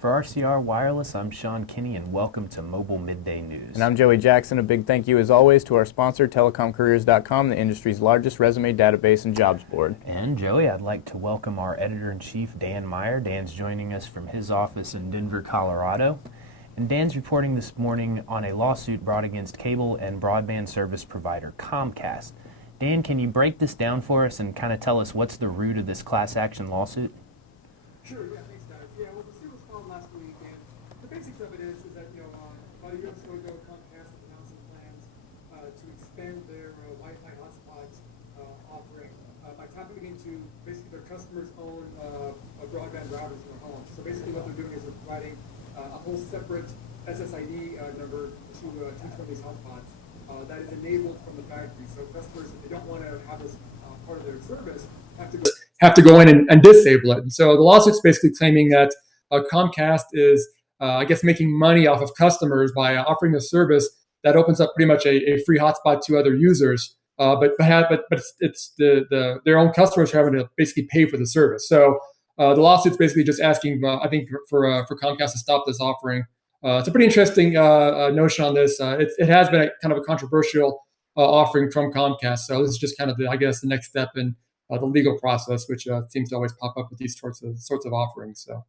For RCR Wireless, I'm Sean Kinney, and welcome to Mobile Midday News. And I'm Joey Jackson. A big thank you, as always, to our sponsor, telecomcareers.com, the industry's largest resume database and jobs board. And Joey, I'd like to welcome our editor-in-chief, Dan Meyer. Dan's joining us from his office in Denver, Colorado. And Dan's reporting this morning on a lawsuit brought against cable and broadband service provider Comcast. Dan, can you break this down for us and kind of tell us what's the root of this class action lawsuit? Sure, yeah, thanks, guys. Yeah, well, the suit was filed last week, and the basics of it is that, about a year or so ago, Comcast announced some plans to expand their Wi-Fi hotspot offering by tapping into basically their customers' own broadband routers in their homes. So basically what they're doing is they're providing a whole separate SSID number to each one of these hotspots that is enabled from the factory. So customers, if they don't want to have this part of their service, have to go in and disable it. And so the lawsuit's basically claiming that Comcast is, making money off of customers by offering a service that opens up pretty much a free hotspot to other users. But it's their own customers who are having to basically pay for the service. So the lawsuit's basically just asking, I think, for Comcast to stop this offering. It's a pretty interesting notion on this. It has been kind of a controversial offering from Comcast. So this is just kind of the next step in the legal process, which seems to always pop up with these sorts of offerings. So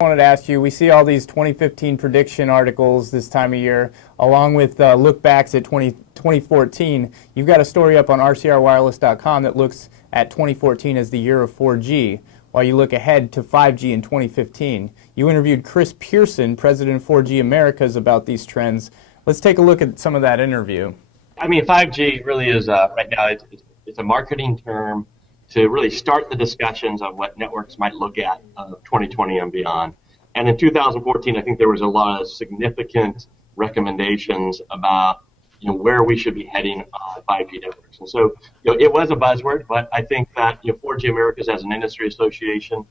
I wanted to ask you, we see all these 2015 prediction articles this time of year, along with look backs at 2014. You've got a story up on rcrwireless.com that looks at 2014 as the year of 4G, while you look ahead to 5G in 2015. You interviewed Chris Pearson, president of 4G Americas, about these trends. Let's take a look at some of that interview. I mean, 5G really is, right now, it's a marketing term to really start the discussions of what networks might look at 2020 and beyond. And in 2014, I think there was a lot of significant recommendations about where we should be heading on 5G networks. And so it was a buzzword, but I think that 4G Americas as an industry association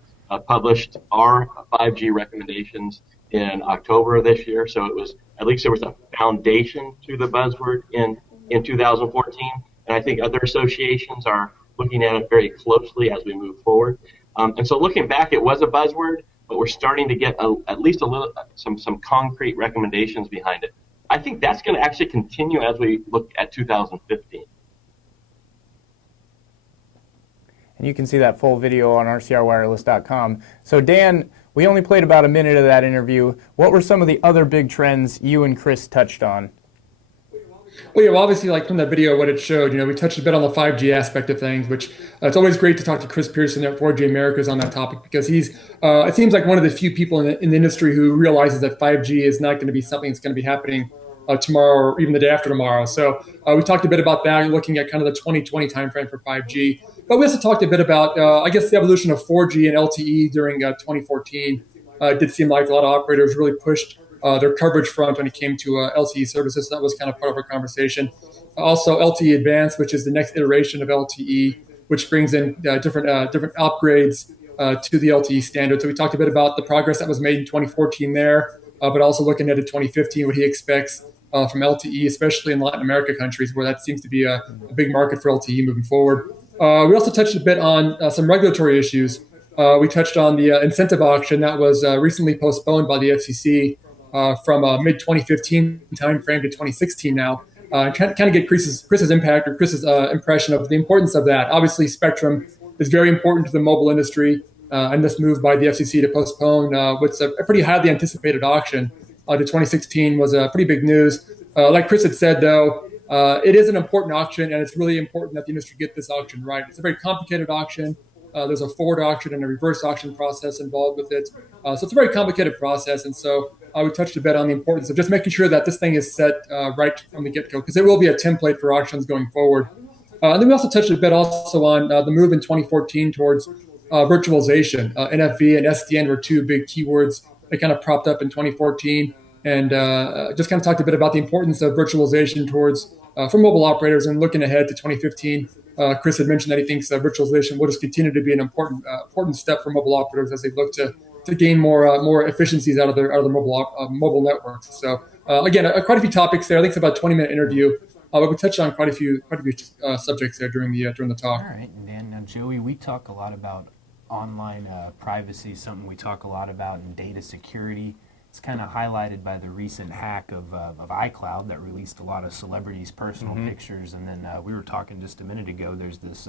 published our 5G recommendations in October of this year. So it was, at least there was a foundation to the buzzword in 2014. And I think other associations are looking at it very closely as we move forward. And so looking back, it was a buzzword, but we're starting to get at least a little some concrete recommendations behind it. I think that's going to actually continue as we look at 2015. And you can see that full video on rcrwireless.com. So Dan, we only played about a minute of that interview. What were some of the other big trends you and Chris touched on? Well, yeah, obviously, like from that video, what it showed, we touched a bit on the 5G aspect of things, which it's always great to talk to Chris Pearson at 4G Americas on that topic, because he's, it seems like one of the few people in the industry who realizes that 5G is not going to be something that's going to be happening tomorrow or even the day after tomorrow. So we talked a bit about that, looking at kind of the 2020 timeframe for 5G. But we also talked a bit about, the evolution of 4G and LTE during 2014. It did seem like a lot of operators really pushed their coverage front when it came to LTE services. So that was kind of part of our conversation. Also, LTE Advanced, which is the next iteration of LTE, which brings in different upgrades to the LTE standard. So we talked a bit about the progress that was made in 2014 there, but also looking at 2015, what he expects from LTE, especially in Latin America countries, where that seems to be a big market for LTE moving forward. We also touched a bit on some regulatory issues. We touched on the incentive auction that was recently postponed by the FCC from mid-2015 timeframe to 2016 now. Kind of get Chris's impact or Chris's impression of the importance of that. Obviously, spectrum is very important to the mobile industry, and this move by the FCC to postpone what's a pretty highly anticipated auction to 2016 was pretty big news. Like Chris had said, though, it is an important auction, and it's really important that the industry get this auction right. It's a very complicated auction. There's a forward auction and a reverse auction process involved with it. So it's a very complicated process, and so we touched a bit on the importance of just making sure that this thing is set right from the get-go, because it will be a template for auctions going forward. And then we also touched a bit also on the move in 2014 towards virtualization. NFV and SDN were two big keywords that kind of propped up in 2014, and just kind of talked a bit about the importance of virtualization towards for mobile operators. And looking ahead to 2015, Chris had mentioned that he thinks virtualization will just continue to be an important step for mobile operators as they look to gain more efficiencies out of their mobile networks. So again, quite a few topics there. I think it's about a 20-minute interview, but we touched on quite a few subjects there during the talk. All right, and Dan, now Joey, we talk a lot about online privacy is something we talk a lot about, and data security. It's kind of highlighted by the recent hack of iCloud that released a lot of celebrities' personal pictures. And then we were talking just a minute ago, there's this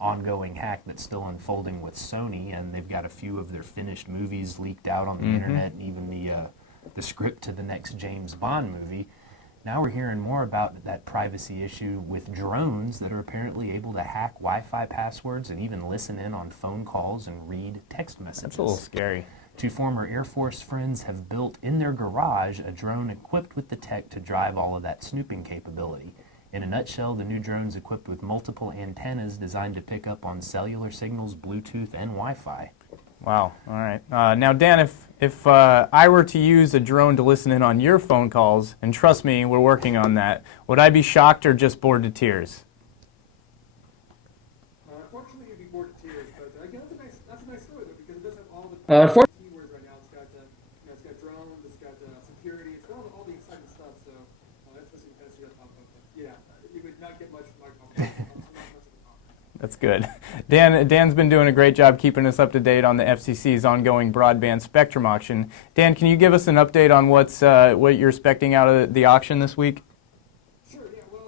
ongoing hack that's still unfolding with Sony, and they've got a few of their finished movies leaked out on the internet, and even the script to the next James Bond movie. Now we're hearing more about that privacy issue with drones that are apparently able to hack Wi-Fi passwords and even listen in on phone calls and read text messages. That's a little scary. Two former Air Force friends have built in their garage a drone equipped with the tech to drive all of that snooping capability. In a nutshell, the new drone's equipped with multiple antennas designed to pick up on cellular signals, Bluetooth, and Wi-Fi. Wow. All right. Now, Dan, if I were to use a drone to listen in on your phone calls, and trust me, we're working on that, would I be shocked or just bored to tears? Unfortunately, you'd be bored to tears, but again, that's a nice story though, because it does have all the keywords right now. It's got drones, it's got security, it's got all the exciting stuff. So that's what you kind of see that pop up. But yeah, you would not get much from my company. That's good. Dan's been doing a great job keeping us up to date on the FCC's ongoing broadband spectrum auction. Dan, can you give us an update on what you're expecting out of the auction this week?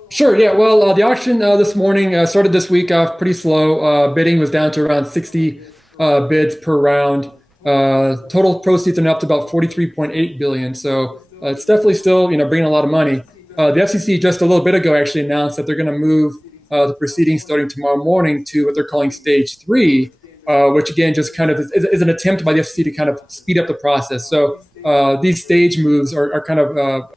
Sure, yeah. Well, the auction this morning started this week off pretty slow. Bidding was down to around 60 bids per round. Total proceeds are now up to about $43.8 billion. So it's definitely still, bringing a lot of money. The FCC just a little bit ago actually announced that they're going to move the proceedings starting tomorrow morning to what they're calling Stage 3, which again just kind of is an attempt by the FCC to kind of speed up the process. So these stage moves are kind of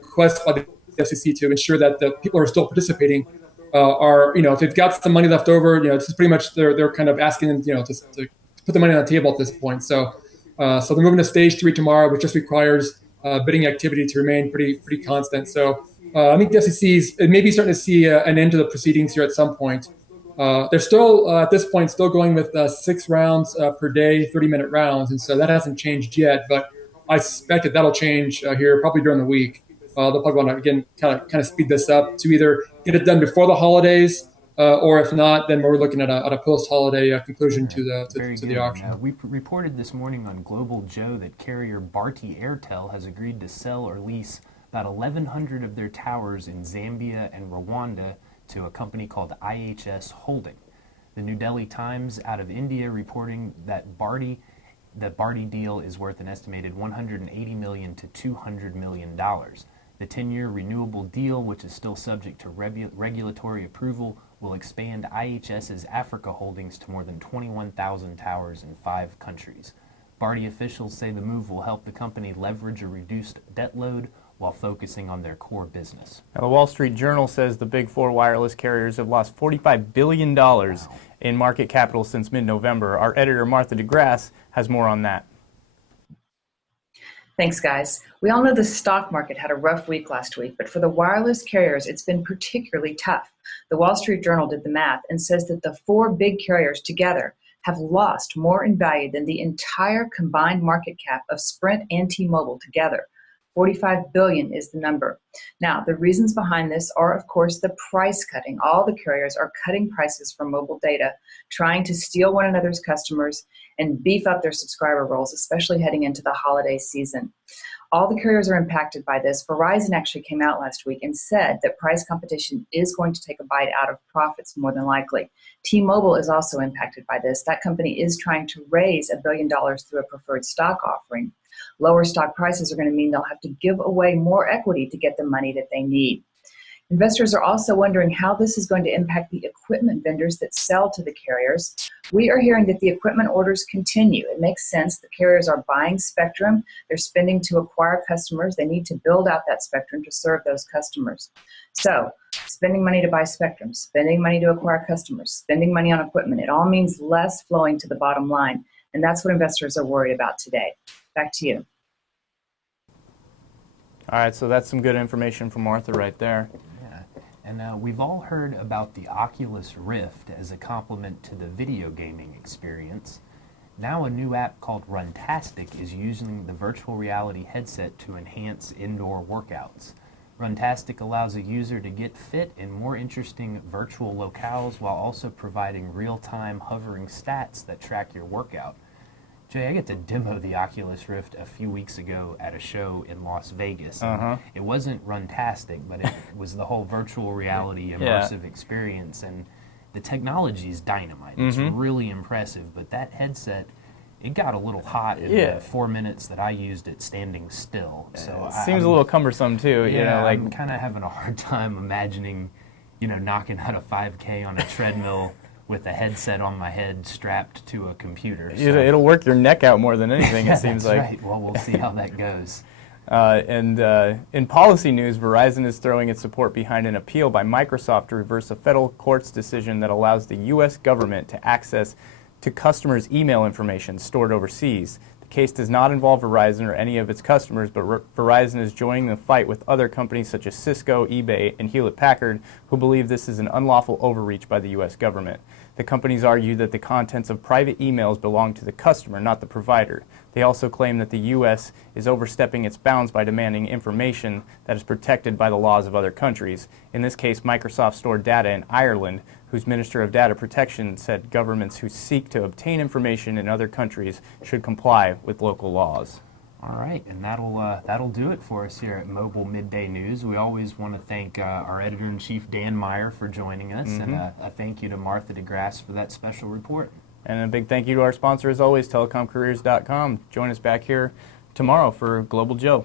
requests by the FCC to ensure that the people who are still participating are, if they've got some money left over, this is pretty much they're kind of asking them, to put the money on the table at this point. So they're moving to Stage 3 tomorrow, which just requires bidding activity to remain pretty constant. So I think the FCC is maybe starting to see an end to the proceedings here at some point. They're still, at this point, still going with 6 rounds per day, 30-minute rounds, and so that hasn't changed yet. But I suspect that'll change here probably during the week. They'll probably want to, again, kind of speed this up to either get it done before the holidays, or if not, then we're looking at a post-holiday conclusion to the auction. We reported this morning on Global Joe that carrier Bharti Airtel has agreed to sell or lease about 1,100 of their towers in Zambia and Rwanda to a company called IHS Holding. The New Delhi Times out of India reporting that the Bharti deal is worth an estimated $180 million to $200 million. The 10-year renewable deal, which is still subject to regulatory approval, will expand IHS's Africa holdings to more than 21,000 towers in 5 countries. Bharti officials say the move will help the company leverage a reduced debt load while focusing on their core business. Now, the Wall Street Journal says the big 4 wireless carriers have lost $45 billion in market capital since mid-November. Our editor, Martha DeGrasse, has more on that. Thanks, guys. We all know the stock market had a rough week last week, but for the wireless carriers, it's been particularly tough. The Wall Street Journal did the math and says that the 4 big carriers together have lost more in value than the entire combined market cap of Sprint and T-Mobile together. 45 billion is the number. Now, the reasons behind this are, of course, the price cutting. All the carriers are cutting prices for mobile data, trying to steal one another's customers and beef up their subscriber rolls, especially heading into the holiday season. All the carriers are impacted by this. Verizon actually came out last week and said that price competition is going to take a bite out of profits more than likely. T-Mobile is also impacted by this. That company is trying to raise $1 billion through a preferred stock offering. Lower stock prices are going to mean they'll have to give away more equity to get the money that they need. Investors are also wondering how this is going to impact the equipment vendors that sell to the carriers. We are hearing that the equipment orders continue. It makes sense. The carriers are buying spectrum. They're spending to acquire customers. They need to build out that spectrum to serve those customers. So, spending money to buy spectrum, spending money to acquire customers, spending money on equipment, it all means less flowing to the bottom line. And that's what investors are worried about today. Back to you. All right, so that's some good information from Martha right there. And we've all heard about the Oculus Rift as a complement to the video gaming experience. Now a new app called Runtastic is using the virtual reality headset to enhance indoor workouts. Runtastic allows a user to get fit in more interesting virtual locales while also providing real-time hovering stats that track your workout. Jay, I get to demo the Oculus Rift a few weeks ago at a show in Las Vegas. It wasn't Runtastic, but it was the whole virtual reality immersive experience, and the technology is dynamite. It's really impressive, but that headset, it got a little hot in the 4 minutes that I used it standing still. So it seems a little cumbersome too. I'm kind of having a hard time imagining, knocking out a 5K on a treadmill with a headset on my head strapped to a computer. So. It'll work your neck out more than anything, it seems like. Right. Well, we'll see how that goes. In policy news, Verizon is throwing its support behind an appeal by Microsoft to reverse a federal court's decision that allows the U.S. government to access to customers' email information stored overseas. The case does not involve Verizon or any of its customers, but Verizon is joining the fight with other companies such as Cisco, eBay, and Hewlett-Packard, who believe this is an unlawful overreach by the U.S. government. The companies argue that the contents of private emails belong to the customer, not the provider. They also claim that the U.S. is overstepping its bounds by demanding information that is protected by the laws of other countries. In this case, Microsoft stored data in Ireland, whose Minister of Data Protection said governments who seek to obtain information in other countries should comply with local laws. All right, and that'll do it for us here at Mobile Midday News. We always want to thank our editor-in-chief, Dan Meyer, for joining us, and a thank you to Martha DeGrassee for that special report. And a big thank you to our sponsor, as always, telecomcareers.com. Join us back here tomorrow for Global Joe.